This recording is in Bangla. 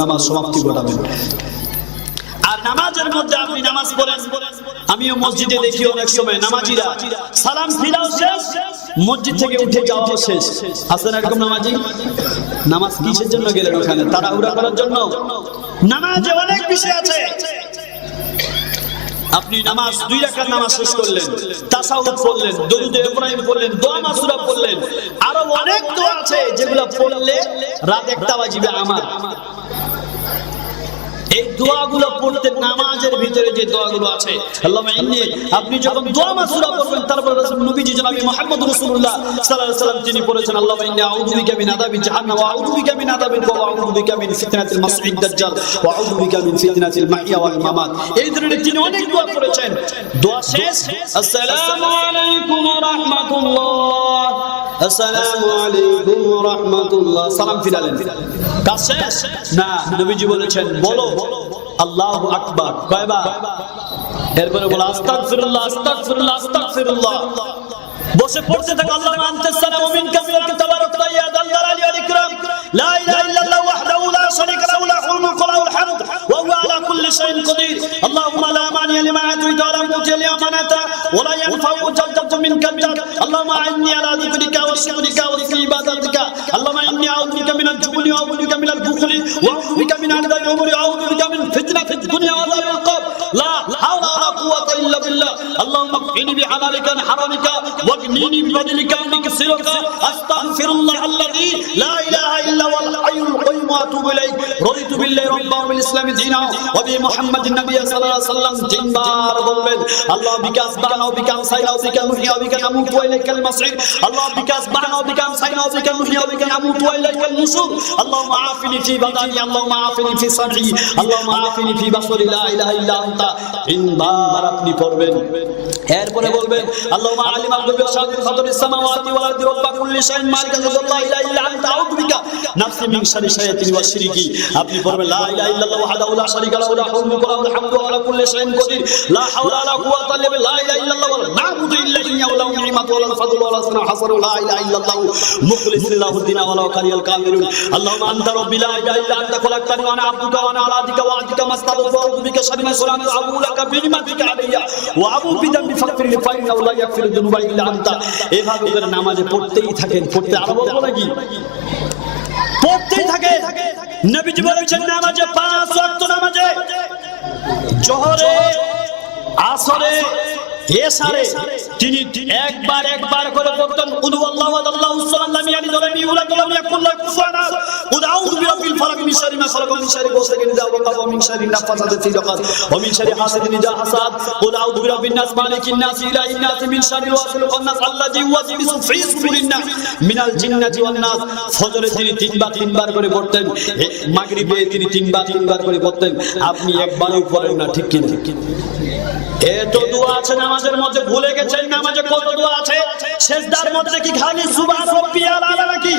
নামাজ সমাপ্তি ঘটাবেন। আর নামাজের মধ্যে আপনি নামাজ পড়েন, আমিও মসজিদে দেখি অনেক সময় নামাজিরা সালাম ফিরাও শেষ, মসজিদ থেকে উঠে যাওয়া শেষ। আসেন এরকম নামাজি, নামাজ কিসের জন্য গেলেন ওখানে? তাড়াহুড়া করার জন্য? নামাজে অনেক বিষয় আছে। আপনি নামাজ 2 রাকাত নামাজ শেষ করলেন, তাশাহুদ পড়লেন, দরুদ ইব্রাহিম পড়লেন, দোয়া মাসুরা পড়লেন, আরো অনেক দোয়া আছে যেগুলো পড়লে রাত 1টা বাজিবে আমার। এই দোয়াগুলো পড়তে নামাজের ভিতরে যে দোয়াগুলো আছে, আল্লাহুম্মা ইন্নী, আপনি যখন দোয়া মাসুরা পড়বেন তারপর নবীজি জনাব মুহাম্মদ রাসূলুল্লাহ সাল্লাল্লাহু আলাইহি ওয়াসাল্লাম তিনি বলেছেন আল্লাহুম্মা ইন্নী আউযু বিকা মিন আযাবি জাহান্নাম ওয়া আউযু বিকা মিন আযাবিল কবর ওয়া আউযু বিকা মিন ফিতনাতিল মাসীহিদ দাজ্জাল ওয়া আউযু বিকা মিন ফিতনাতিল মাহইয়া ওয়াল মামাত। এই ধরনের তিনি অনেক দোয়া করেছেন। দোয়া শেষ, আসসালামু আলাইকুম ওয়া রাহমাতুল্লাহ, আসসালামু আলাইকুম ওয়া রাহমাতুল্লাহ, সালাম ফিরালেন। কাজ শেষ? না, নবীজি বলেছেন বলো আল্লাহু আকবার কয়বার? এরপরে বলো আস্তাগফিরুল্লাহ আস্তাগফিরুল্লাহ আস্তাগফিরুল্লাহ। বসে পড়তে থাকো আল্লাহুম্মা আনতাস সালামু ওয়া মিনকা মিনাল তাবারাকতা ইয়া যাল জালালি ওয়াল ইকরাম, লা ইলাহা ইল্লাল্লাহ ওয়াহদাহু লা শারীকা লাহু লাহুল মুলকু ওয়া লাহুল হামদ ওয়া হুয়া আলা কুল্লি শাইইন কাদির। আল্লাহুম্মা লা মানিয়া লিমা আতাইতা ওয়া লা মুতিয়া লিমা মানাতা ওয়া লা ইয়ানফাউ জাদ্দু মিনকাল জাদ। আল্লাহুম্মা ইন্নী আলা যিকরিকা ওয়া শুকরিকা ওয়া হুসনি ইবাদাতিকা। আল্লাহুম্মা ইন্নী আউযু বিকা মিনাল জুবনি ওয়া আউযু বিকা মিনাল বুখলি ওয়া আউযু বিকা মিন আযাবিল উমরি ওয়া আউযু বিকা মিন ফিতনাতিদ দুনিয়া ওয়া আযাবিল কবর। লা হাওলা ওয়া লা কুওয়াতা ইল্লা বিল্লাহ। আল্লাহুম্মা ইন্নী বিহালালিকা আন হারামিকা ওয়া গনিনি বিফadlika আন কাসিরকা। আস্তাগফিরুল্লাহ আল্লাযী লা ইলাহা ইল্লা হুয়াল হাইয়ুল কাইয়্যুম ওয়া আতুবু ইলাইহি। রাদিতু বিল্লাহি রাব্বান ওয়া বিল ইসলামি দীনান ওয়া বি মুহাম্মাদিন নাবিয়্যান সাল্লাল্লাহু আলাইহি ওয়াসাল্লাম। 3 বার বলবেন আল্লাহ বিকা আসবানা ওয়া বিকা আমসাইনা ওয়া বিকা নুহিয়া ওয়া বিকা নামুতু ওয়া ইলাইকাল মাসীর। আল্লাহ বিকা আসবানা ওয়া বিকা আমসাইনা ওয়া বিকা নুহিয়া ওয়া বিকা নামুতু ওয়া ইলাইকাল নুশুর। আল্লাহুম্মা আফিনি ফি বাদানি, আল্লাহুম্মা আফিনি ফি সামঈ, আল্লাহুম্মা আফিনি ফি বাসরি, লা ইলাহা ইল্লা আনতা। 3 বার আপনি পড়বেন। এরপরে বলবেন আল্লাহুম্মা আলিমাল গায়বি ওয়া শাহাদাতি ফাতিরিস সামাওয়াতি ওয়াল আরদি রাব্বা কুল্লি শাইইন মালিকা লা ইলাহা ইল্লা আনতা আউযু বিকা নাফসি মিন শাররি শায়াতিন ওয়া শিরকি। আপনি পড়বেন লা ইলাহা ইল্লাল্লাহ ওয়াহদাহু লা শারীকা লাহু লাহুল মুলকু ওয়া লাহুল হামদু ওয়া আলা কুল্লি শাইইন কাদির। লা হাওলা ওয়া লা কুওয়াতা ইল্লা বিল্লাহ, লা ইলাহা ইল্লাল্লাহ ওয়া লা না'বুদু ইল্লা ইয়্যাহু লাহু নি'মাতু ওয়া লাহু ফাদলু ওয়া লা সানা হাসানু, লা ইলাহা ইল্লাল্লাহ মুখলিসিন লাহু দ্দীনা ওয়া লাউ কারিহাল কাফিরুন। আল্লাহুম্মা আনতা রাব্বি লা ইলাহা ইল্লা আনতা খালাকতানি ওয়া আনা আবদুকা ওয়া আনা আলা আহদিকা ওয়া আহদিকা মাস্তাগফিরু ওয়া আউযু বিকা শাররি মা সানা'তু আবু লাকা বিনি'মাতিকা আলাইয়া ওয়া আবু বিযামবি ফাগফিরলি ফা ইন্নাহু লা ইয়াগফিরু যুনুবা ইল্লা আনতা। এভাবে করে নামাজে পড়তেই থাকেন, পড়তে আরো বলবো নাকি? পড়তেই থাকে। নবীজি বলেছেন নামাজে 5 ওয়াক্ত নামাজে জোহরে, আসরে, এশারে তিনি একবার করে পড়তেন কুল হুয়াল্লাহু আহাদ আল্লাহুস সামাদ লাম ইয়ালিদ ওয়া লাম ইউলাদ ওয়া লাম ইয়াকুল লাহু কুফুওয়ান আহাদ। কুল আউযু বিরাব্বিল ফালাক মিন শাররি মা খালাক ওয়া মিন শাররি গাসিকিন ইযা ওয়াকাব ওয়া মিন শাররি নাফাসাতি ফিল উকাদ ওয়া মিন শাররি হাসিদিন ইযা হাসাদ। কুল আউযু বিরাব্বিন নাস মালিকিন নাস ইলাহিন নাস মিন শাররিল ওয়াসওয়াসিল খান্নাস আল্লাযী ইউওয়াসওয়িসু ফি সুদুরিন নাস মিনাল জিন্নাতি ওয়ান নাস। ফজরে তিনি 3 বার করে পড়তেন, মাগরিবে তিনি 3 বার করে পড়তেন। আপনি একবারও পড়েন না, ঠিক কি না? এত দোয়া আছে নামাজের মধ্যে, ভুলে গেছেন নামাজে কত দোয়া আছে? সেজদার মধ্যে কি খালি সুবহান রাব্বিয়াল আলা নাকি?